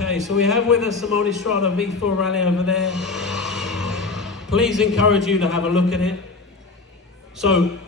Okay, so we have with us the Multistrada V4 Rally over there. Please encourage you to have a look at it. So,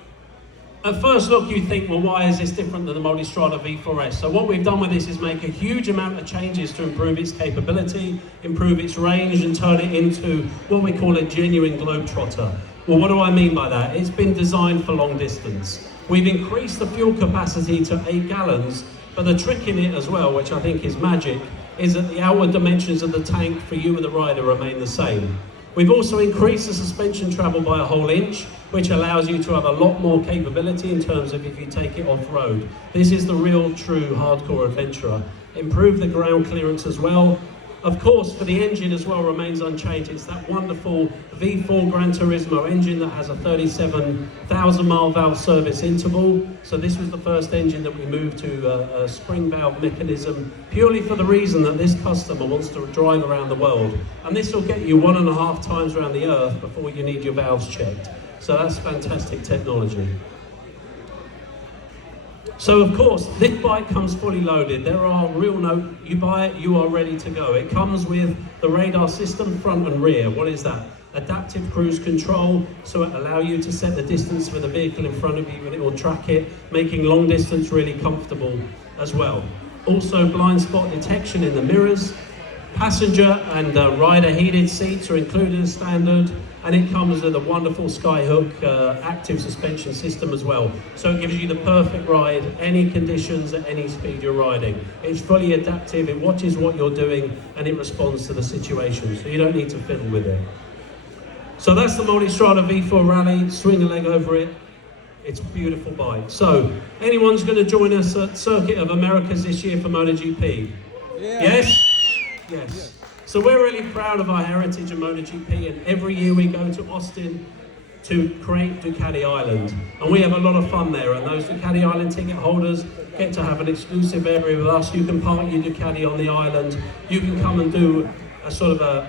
at first look you think, well, why is this different than the Multistrada V4S? So what we've done with this is make a huge amount of changes to improve its capability, improve its range, and turn it into what we call a genuine globetrotter. Well, what do I mean by that? It's been designed for long distance. We've increased the fuel capacity to 8 gallons, but the trick in it as well, which I think is magic, is that the outward dimensions of the tank for you and the rider remain the same. We've also increased the suspension travel by a whole inch, which allows you to have a lot more capability in terms of if you take it off-road. This is the real, true, hardcore adventurer. Improve the ground clearance as well. Of course, for the engine as well remains unchanged. It's that wonderful V4 Gran Turismo engine that has a 37,000 mile valve service interval. So this was the first engine that we moved to a spring valve mechanism, purely for the reason that this customer wants to drive around the world. And this will get you 1.5 times around the earth before you need your valves checked. So that's fantastic technology. So of course, this bike comes fully loaded. There are real note, you buy it, you are ready to go. It comes with the radar system, front and rear. What is that? Adaptive cruise control, so it allows you to set the distance for the vehicle in front of you and it will track it, making long distance really comfortable as well. Also blind spot detection in the mirrors. Passenger and rider heated seats are included as standard, and it comes with a wonderful Skyhook active suspension system as well. So it gives you the perfect ride, any conditions at any speed you're riding. It's fully adaptive, it watches what you're doing, and it responds to the situation, so you don't need to fiddle with it. So that's the Multistrada V4 Rally, swing a leg over it. It's a beautiful bike. So, anyone's going to join us at Circuit of Americas this year for MotoGP? Yeah. Yes? Yes. So we're really proud of our heritage in MotoGP, and every year we go to Austin to create Ducati Island. And we have a lot of fun there, and those Ducati Island ticket holders get to have an exclusive area with us. You can park your Ducati on the island. You can come and do a sort of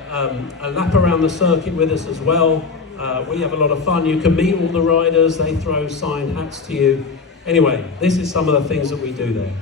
a lap around the circuit with us as well. We have a lot of fun. You can meet all the riders. They throw signed hats to you. Anyway, this is some of the things that we do there.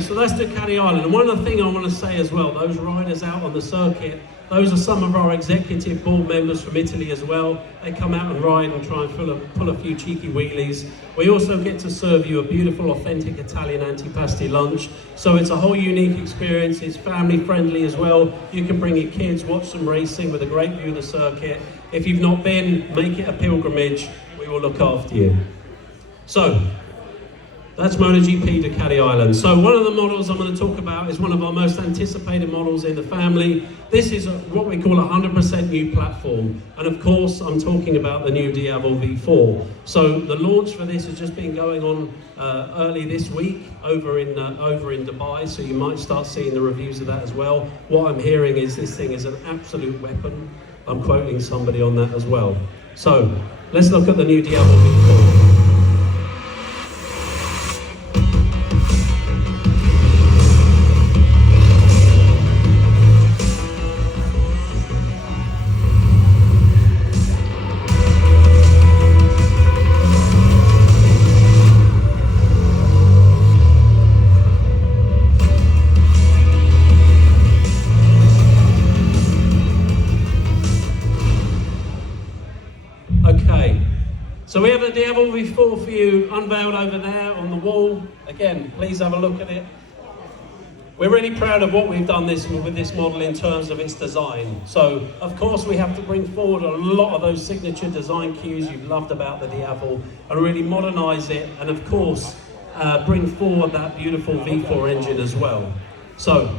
So that's Ducati Island. And one other thing I want to say as well, those riders out on the circuit, those are some of our executive board members from Italy as well. They come out and ride and try and pull a few cheeky wheelies. We also get to serve you a beautiful, authentic Italian antipasti lunch. So it's a whole unique experience. It's family friendly as well. You can bring your kids, watch some racing with a great view of the circuit. If you've not been, make it a pilgrimage. We will look after you. So, That's MotoGP Ducati Island. So one of the models I'm going to talk about is one of our most anticipated models in the family. This is what we call a 100% new platform. And of course, I'm talking about the new Diavel V4. So the launch for this has just been going on early this week over in Dubai. So you might start seeing the reviews of that as well. What I'm hearing is this thing is an absolute weapon. I'm quoting somebody on that as well. So let's look at the new Diavel V4. Okay, so we have the Diavel V4 for you unveiled over there on the wall. Again, please have a look at it. We're really proud of what we've done with this model in terms of its design. So, of course, we have to bring forward a lot of those signature design cues you've loved about the Diavel and really modernise it, and of course, bring forward that beautiful V4 engine as well. So,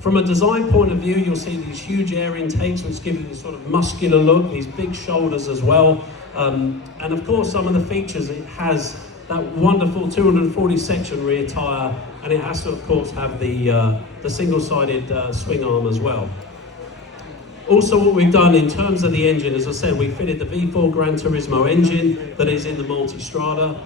from a design point of view, you'll see these huge air intakes which give you this sort of muscular look, these big shoulders as well. And of course, some of the features, it has that wonderful 240 section rear tyre, and it has to, of course, have the single-sided swing arm as well. Also, what we've done in terms of the engine, as I said, we fitted the V4 Gran Turismo engine that is in the Multistrada.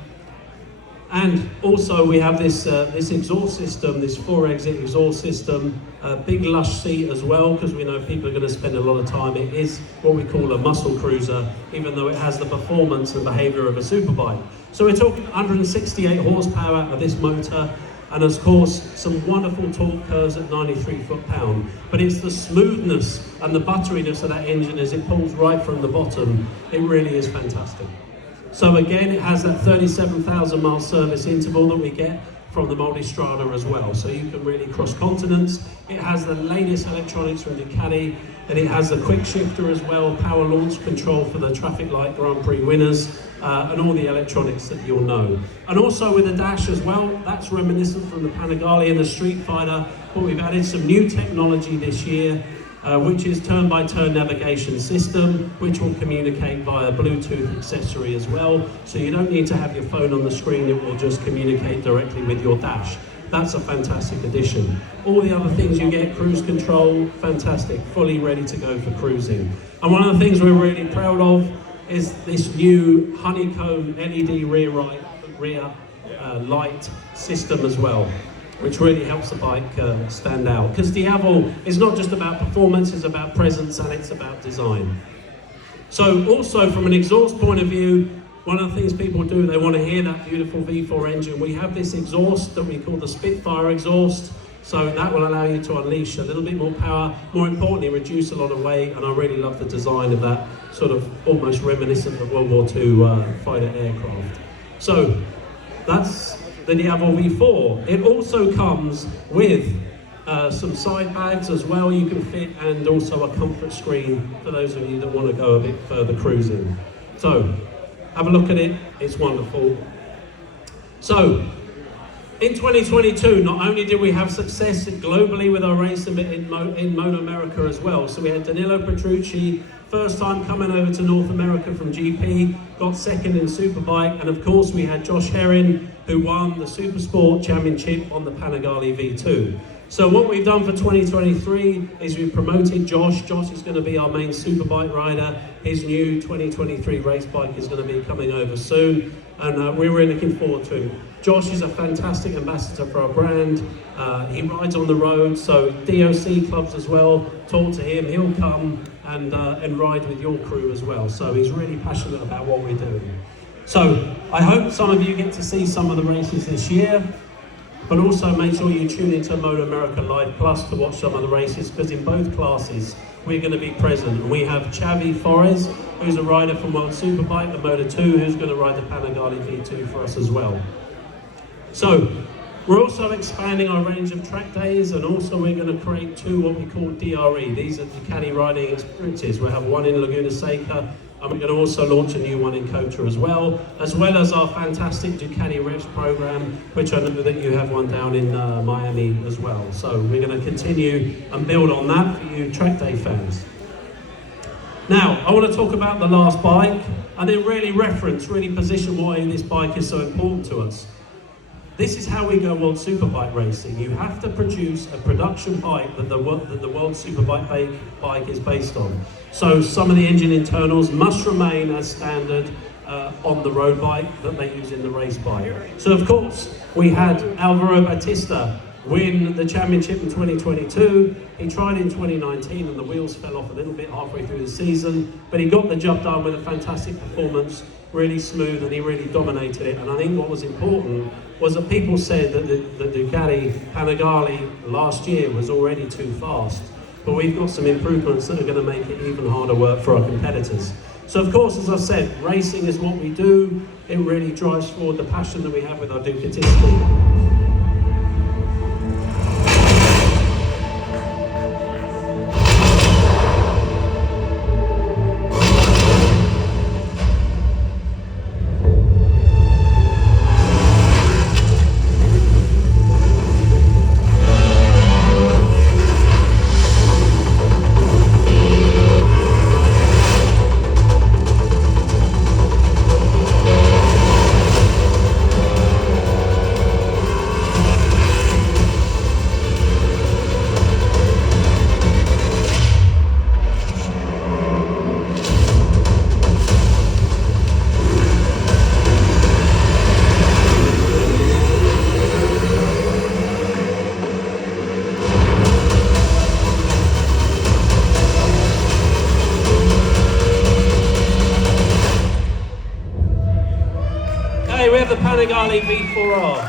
And also we have this exhaust system, this 4-exit exhaust system, big lush seat as well, because we know people are going to spend a lot of time. It is what we call a muscle cruiser, even though it has the performance and behaviour of a superbike. So we're talking 168 horsepower out of this motor, and of course some wonderful torque curves at 93 foot-pound. But it's the smoothness and the butteriness of that engine as it pulls right from the bottom. It really is fantastic. So again, it has that 37,000 mile service interval that we get from the Multistrada as well. So you can really cross continents. It has the latest electronics from Ducati, and it has the quick shifter as well, power launch control for the traffic light Grand Prix winners, and all the electronics that you'll know. And also with the dash as well, that's reminiscent from the Panigale and the Street Fighter, but we've added some new technology this year, which is turn-by-turn navigation system, which will communicate via Bluetooth accessory as well. So you don't need to have your phone on the screen, it will just communicate directly with your dash. That's a fantastic addition. All the other things you get, cruise control, fantastic, fully ready to go for cruising. And one of the things we're really proud of is this new honeycomb LED rear light system as well, which really helps the bike stand out. Because Diavel is not just about performance, it's about presence and it's about design. So also from an exhaust point of view, one of the things people do, they want to hear that beautiful V4 engine. We have this exhaust that we call the Spitfire exhaust, so that will allow you to unleash a little bit more power, more importantly reduce a lot of weight, and I really love the design of that, sort of almost reminiscent of World War II fighter aircraft. So that's the Diavel V4. It also comes with some side bags as well you can fit, and also a comfort screen for those of you that want to go a bit further cruising. So have a look at it, it's wonderful. So in 2022, not only did we have success globally with our race in Moto America as well, so we had Danilo Petrucci, first time coming over to North America from GP, got second in Superbike, and of course we had Josh Herring, who won the Supersport Championship on the Panigale V2. So what we've done for 2023 is we've promoted Josh. Josh is going to be our main Superbike rider. His new 2023 race bike is going to be coming over soon, and we're really looking forward to him. Josh is a fantastic ambassador for our brand. He rides on the road, so DOC clubs as well, talk to him, he'll come and ride with your crew as well. So he's really passionate about what we're doing. So I hope some of you get to see some of the races this year, but also make sure you tune into Moto America Live Plus to watch some of the races, because in both classes we're going to be present. And we have Xavi Forez, who's a rider from World Superbike, the Moto 2, who's going to ride the Panigale V2 for us as well. So we're also expanding our range of track days, and also we're going to create two what we call DRE. These are Ducati riding experiences. We'll have one in Laguna Seca and we're going to also launch a new one in Kota as well as our fantastic Ducati Revs program, which I know that you have one down in Miami as well. So we're going to continue and build on that for you track day fans. Now, I want to talk about the last bike and then really position why this bike is so important to us. This is how we go World Superbike racing. You have to produce a production bike that the World Superbike bike is based on. So some of the engine internals must remain as standard on the road bike that they use in the race bike. So of course, we had Alvaro Bautista win the championship in 2022. He tried in 2019 and the wheels fell off a little bit halfway through the season, but he got the job done with a fantastic performance, really smooth, and he really dominated it. And I think what was important was that people said that the Ducati Panigale last year was already too fast, but we've got some improvements that are going to make it even harder work for our competitors. So of course, as I said, racing is what we do. It really drives forward the passion that we have with our Ducatisti. We have the Panigale V4R.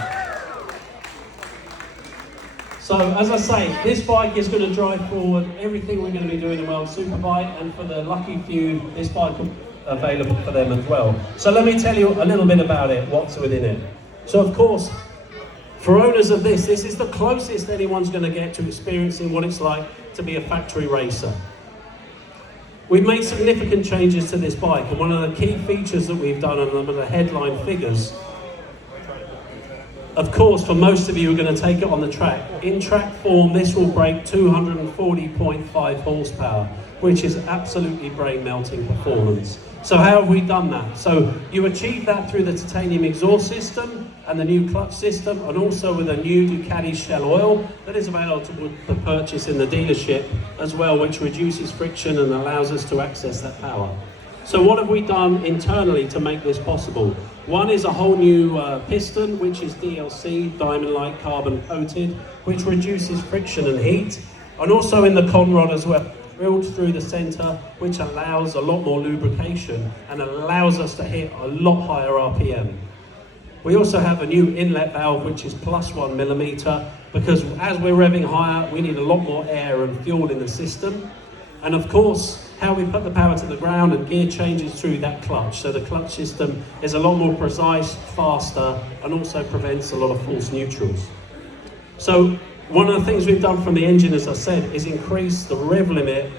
So as I say, this bike is going to drive forward everything we're going to be doing in World Superbike, and for the lucky few, this bike will be available for them as well. So let me tell you a little bit about it, what's within it. So of course, for owners of this is the closest anyone's going to get to experiencing what it's like to be a factory racer. We've made significant changes to this bike, and one of the key features that we've done, and some of the headline figures, of course, for most of you who are going to take it on the track, in track form, this will break 240.5 horsepower, which is absolutely brain-melting performance. So how have we done that? So you achieve that through the titanium exhaust system and the new clutch system, and also with a new Ducati Shell oil that is available for purchase in the dealership as well, which reduces friction and allows us to access that power. So what have we done internally to make this possible? One is a whole new piston, which is DLC, diamond-like carbon coated, which reduces friction and heat, and also in the conrod as well, drilled through the center, which allows a lot more lubrication and allows us to hit a lot higher RPM. We also have a new inlet valve, which is +1 millimeter, because as we're revving higher, we need a lot more air and fuel in the system. And of course, how we put the power to the ground and gear changes through that clutch. So the clutch system is a lot more precise, faster, and also prevents a lot of false neutrals. So one of the things we've done from the engine, as I said, is increase the rev limit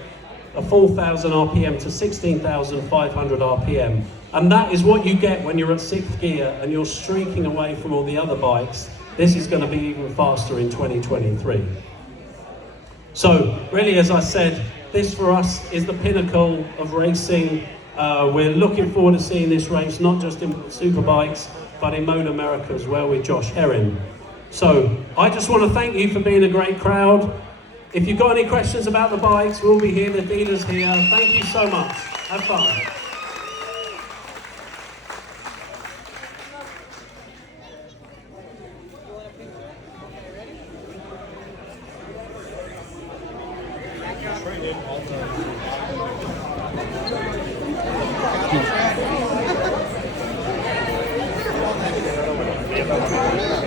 of 4,000 RPM to 16,500 RPM. And that is what you get when you're at 6th gear and you're streaking away from all the other bikes. This is going to be even faster in 2023. So really, as I said, this for us is the pinnacle of racing. We're looking forward to seeing this race, not just in Superbikes, but in Moto America as well with Josh Herring. So I just want to thank you for being a great crowd. If you've got any questions about the bikes, we'll be here, the dealer's here. Thank you so much. Have fun. Yeah.